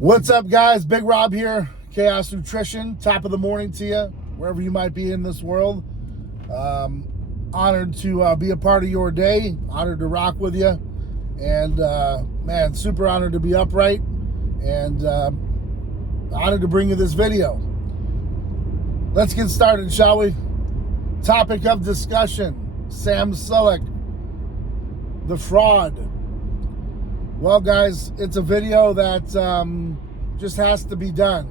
What's up, guys? Big Rob here, Chaos Nutrition. Top of the morning to you, wherever you might be in this world. Honored to be a part of your day. Honored to rock with you. And, man, super honored to be upright. And honored to bring you this video. Let's get started, shall we? Topic of discussion, Sam Sulek, the fraud. Well, guys, it's a video that just has to be done.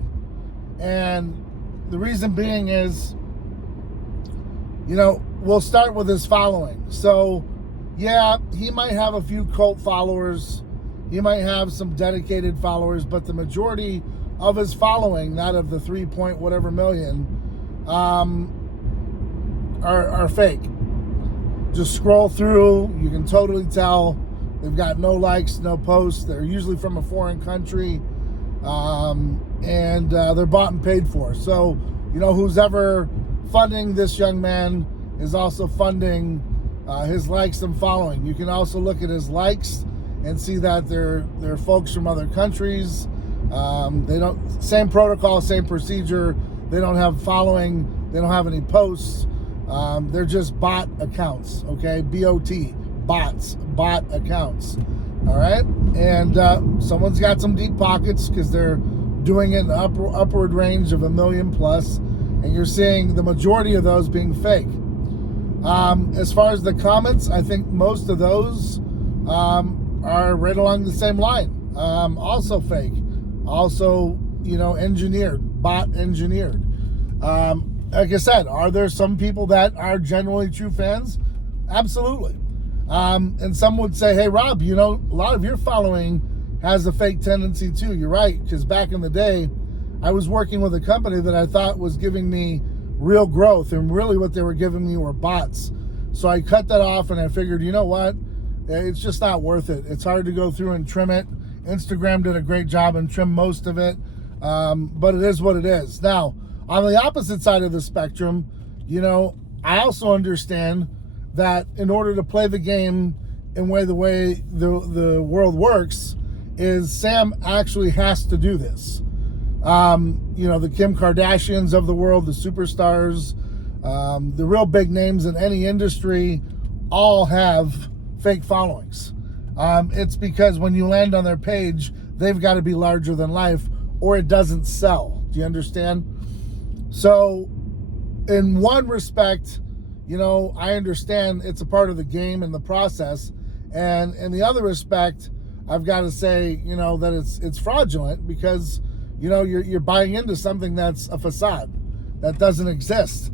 And the reason being is, we'll start with his following. So, yeah, he might have a few cult followers. He might have some dedicated followers, but the majority of his following, that of the 3 point whatever million, are fake. Just scroll through, you can totally tell. They've got no likes, no posts. They're usually from a foreign country, and they're bought and paid for. So, who's ever funding this young man is also funding his likes and following. You can also look at his likes and see that they're folks from other countries. They don't, same protocol, same procedure. They don't have following. They don't have any posts. They're just bot accounts, okay? B-O-T. Bot accounts, all right? And someone's got some deep pockets because they're doing it in the upward range of 1 million plus, and you're seeing the majority of those being fake. As far as the comments, I think most of those are right along the same line. Also fake, also, engineered, bot engineered. Like I said, are there some people that are genuinely true fans? Absolutely. And some would say, hey, Rob, a lot of your following has a fake tendency too. You're right, because back in the day, I was working with a company that I thought was giving me real growth, and really what they were giving me were bots. So I cut that off, and I figured, you know what? It's just not worth it. It's hard to go through and trim it. Instagram did a great job and trimmed most of it, but it is what it is. Now, on the opposite side of the spectrum, I also understand that in order to play the game in the way the world works, is Sam actually has to do this. The Kim Kardashians of the world, the superstars, the real big names in any industry all have fake followings. It's because when you land on their page, they've got to be larger than life or it doesn't sell. Do you understand? So in one respect, I understand it's a part of the game and the process. And in the other respect, I've got to say, that it's fraudulent because, you're buying into something that's a facade that doesn't exist.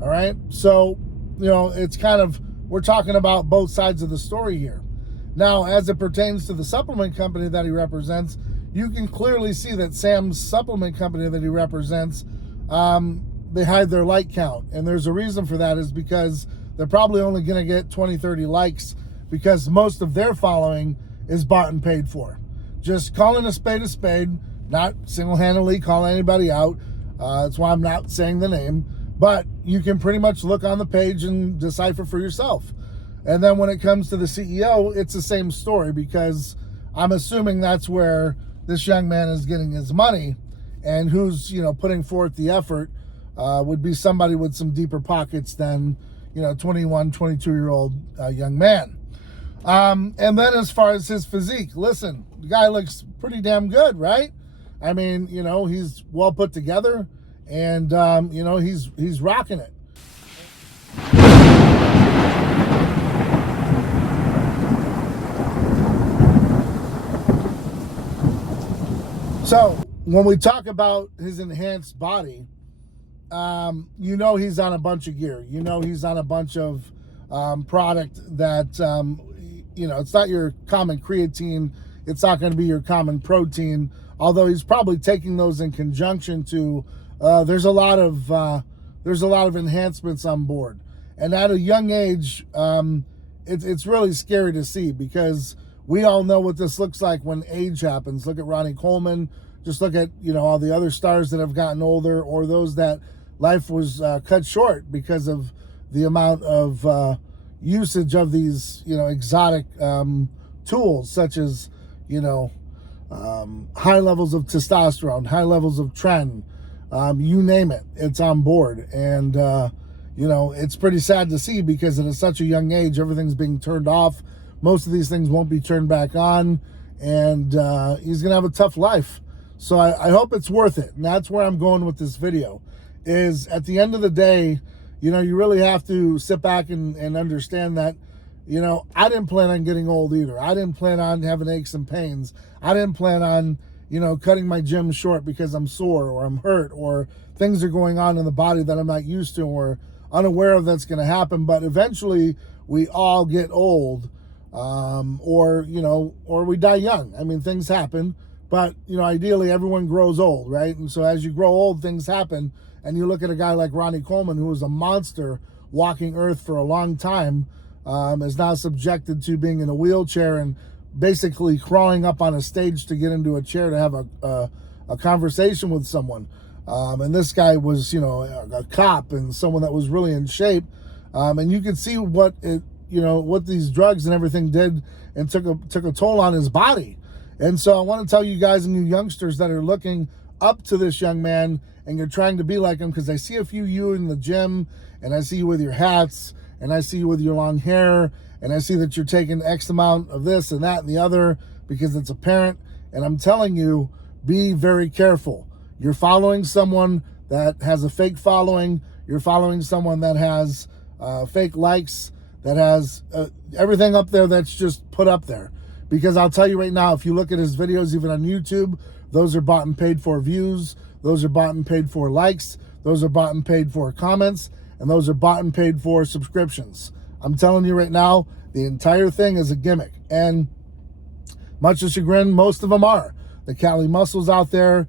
All right. So, it's kind of, we're talking about both sides of the story here. Now, as it pertains to the supplement company that he represents, you can clearly see that Sam's supplement company that he represents, they hide their like count. And there's a reason for that, is because they're probably only going to get 20, 30 likes because most of their following is bought and paid for. Just calling a spade, not single-handedly calling anybody out. That's why I'm not saying the name. But you can pretty much look on the page and decipher for yourself. And then when it comes to the CEO, it's the same story, because I'm assuming that's where this young man is getting his money, and who's, putting forth the effort would be somebody with some deeper pockets than, 21, 22-year-old young man. And then as far as his physique, listen, the guy looks pretty damn good, right? I mean, he's well put together, and, he's rocking it. So when we talk about his enhanced body, he's on a bunch of gear. He's on a bunch of product that, it's not your common creatine. It's not going to be your common protein, although he's probably taking those in conjunction to, there's a lot of enhancements on board. And at a young age, it's really scary to see, because we all know what this looks like when age happens. Look at Ronnie Coleman. Just look at, all the other stars that have gotten older, or those that life was cut short because of the amount of usage of these, exotic tools, such as, high levels of testosterone, high levels of tren, you name it, it's on board. And, you know, it's pretty sad to see because at such a young age, everything's being turned off. Most of these things won't be turned back on, and he's going to have a tough life. So I hope it's worth it. And that's where I'm going with this video, is at the end of the day, you know, you really have to sit back and understand that, you know, I didn't plan on getting old either. I didn't plan on having aches and pains. I didn't plan on, you know, cutting my gym short because I'm sore or I'm hurt or things are going on in the body that I'm not used to or unaware of that's going to happen. But eventually we all get old, or, you know, or we die young. I mean, things happen, but, you know, ideally everyone grows old, right? And so as you grow old, things happen. And you look at a guy like Ronnie Coleman, who was a monster walking earth for a long time, is now subjected to being in a wheelchair and basically crawling up on a stage to get into a chair to have a conversation with someone. And this guy was, you know, a cop and someone that was really in shape. And you could see what it, you know, what these drugs and everything did and took a toll on his body. And so I want to tell you guys and you youngsters that are looking up to this young man and you're trying to be like him, because I see a few of you in the gym and I see you with your hats and I see you with your long hair and I see that you're taking X amount of this and that and the other because it's apparent. And I'm telling you, be very careful. You're following someone that has a fake following. You're following someone that has fake likes, that has everything up there that's just put up there. Because I'll tell you right now, if you look at his videos, even on YouTube, those are bought and paid for views. Those are bought and paid for likes. Those are bought and paid for comments. And those are bought and paid for subscriptions. I'm telling you right now, the entire thing is a gimmick. And much to chagrin, most of them are. The Cali Muscles out there,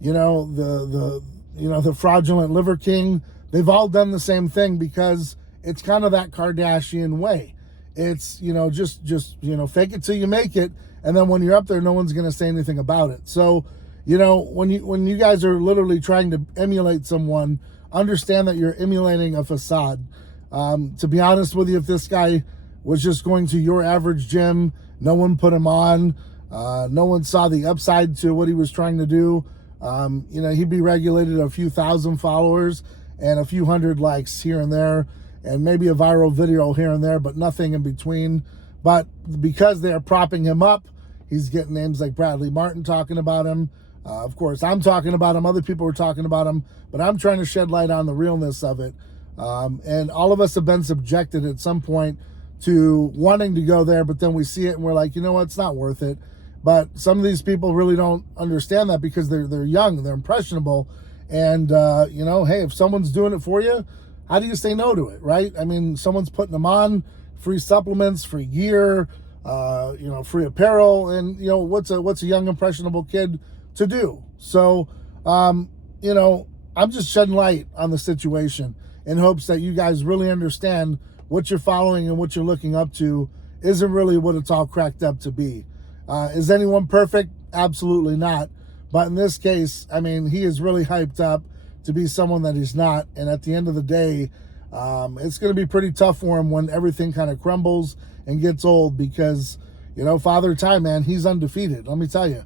you know, the fraudulent Liver King, they've all done the same thing because it's kind of that Kardashian way. It's, you know, just you know, fake it till you make it, and then when you're up there, no one's going to say anything about it. So, you know, when you guys are literally trying to emulate someone, understand that you're emulating a facade. To be honest with you, if this guy was just going to your average gym, no one put him on, no one saw the upside to what he was trying to do, you know, he'd be regulated a few thousand followers and a few hundred likes here and there, and maybe a viral video here and there, but nothing in between. But because they're propping him up, he's getting names like Bradley Martin talking about him. Of course, I'm talking about him. Other people are talking about him, but I'm trying to shed light on the realness of it. And all of us have been subjected at some point to wanting to go there, but then we see it and we're like, you know what, it's not worth it. But some of these people really don't understand that because they're young, they're impressionable. And, you know, hey, if someone's doing it for you, how do you say no to it, right? I mean, someone's putting them on, free supplements, free gear, you know, free apparel. And, you know, what's a young, impressionable kid to do? So, you know, I'm just shedding light on the situation in hopes that you guys really understand what you're following and what you're looking up to isn't really what it's all cracked up to be. Is anyone perfect? Absolutely not. But in this case, I mean, he is really hyped up to be someone that he's not. And at the end of the day, it's going to be pretty tough for him when everything kind of crumbles and gets old because, you know, Father Time, man, he's undefeated. Let me tell you.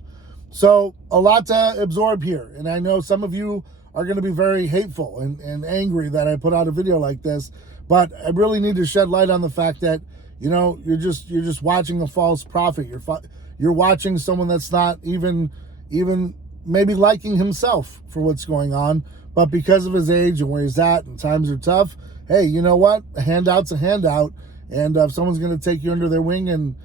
So a lot to absorb here. And I know some of you are going to be very hateful and angry that I put out a video like this. But I really need to shed light on the fact that, you know, you're just watching a false prophet. You're watching someone that's not even maybe liking himself for what's going on. But because of his age and where he's at and times are tough, hey, you know what? A handout's a handout. And if someone's going to take you under their wing and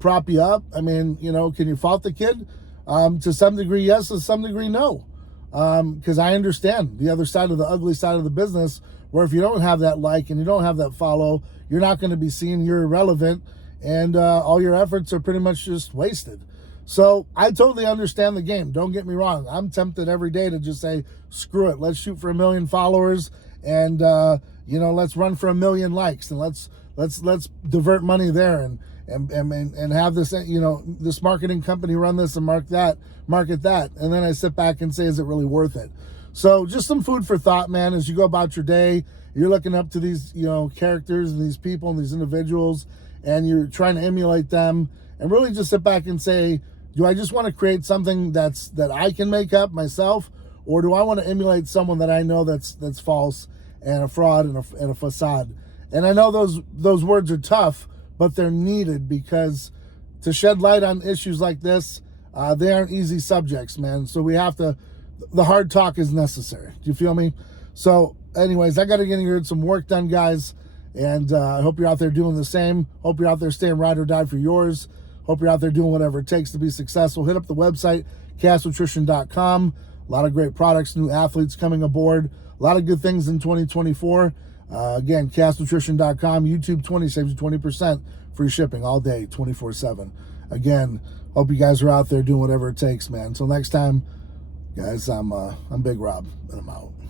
prop you up, I mean, you know, can you fault the kid? To some degree, yes. To some degree, no. Because I understand the other side of the ugly side of the business, where if you don't have that like and you don't have that follow, you're not going to be seen, you're irrelevant, and all your efforts are pretty much just wasted. So I totally understand the game. Don't get me wrong. I'm tempted every day to just say, screw it. Let's shoot for 1 million followers and, you know, let's run for 1 million likes and let's divert money there and have this, you know, this marketing company run this and market that. And then I sit back and say, is it really worth it? So just some food for thought, man, as you go about your day. You're looking up to these, you know, characters and these people and these individuals, and you're trying to emulate them, and really just sit back and say, Do I just want to create something that I can make up myself, or do I want to emulate someone that I know that's false and a fraud and a facade? And I know those words are tough, but they're needed, because to shed light on issues like this, they aren't easy subjects, man. So we have to, the hard talk is necessary. Do you feel me? So anyways, I got to get here some work done, guys. And I hope you're out there doing the same. Hope you're out there staying ride or die for yours. Hope you're out there doing whatever it takes to be successful. Hit up the website, chaosnutrition.com. A lot of great products, new athletes coming aboard. A lot of good things in 2024. Again, chaosnutrition.com. YouTube 20 saves you 20%. Free shipping all day, 24/7. Again, hope you guys are out there doing whatever it takes, man. Until next time, guys, I'm Big Rob, and I'm out.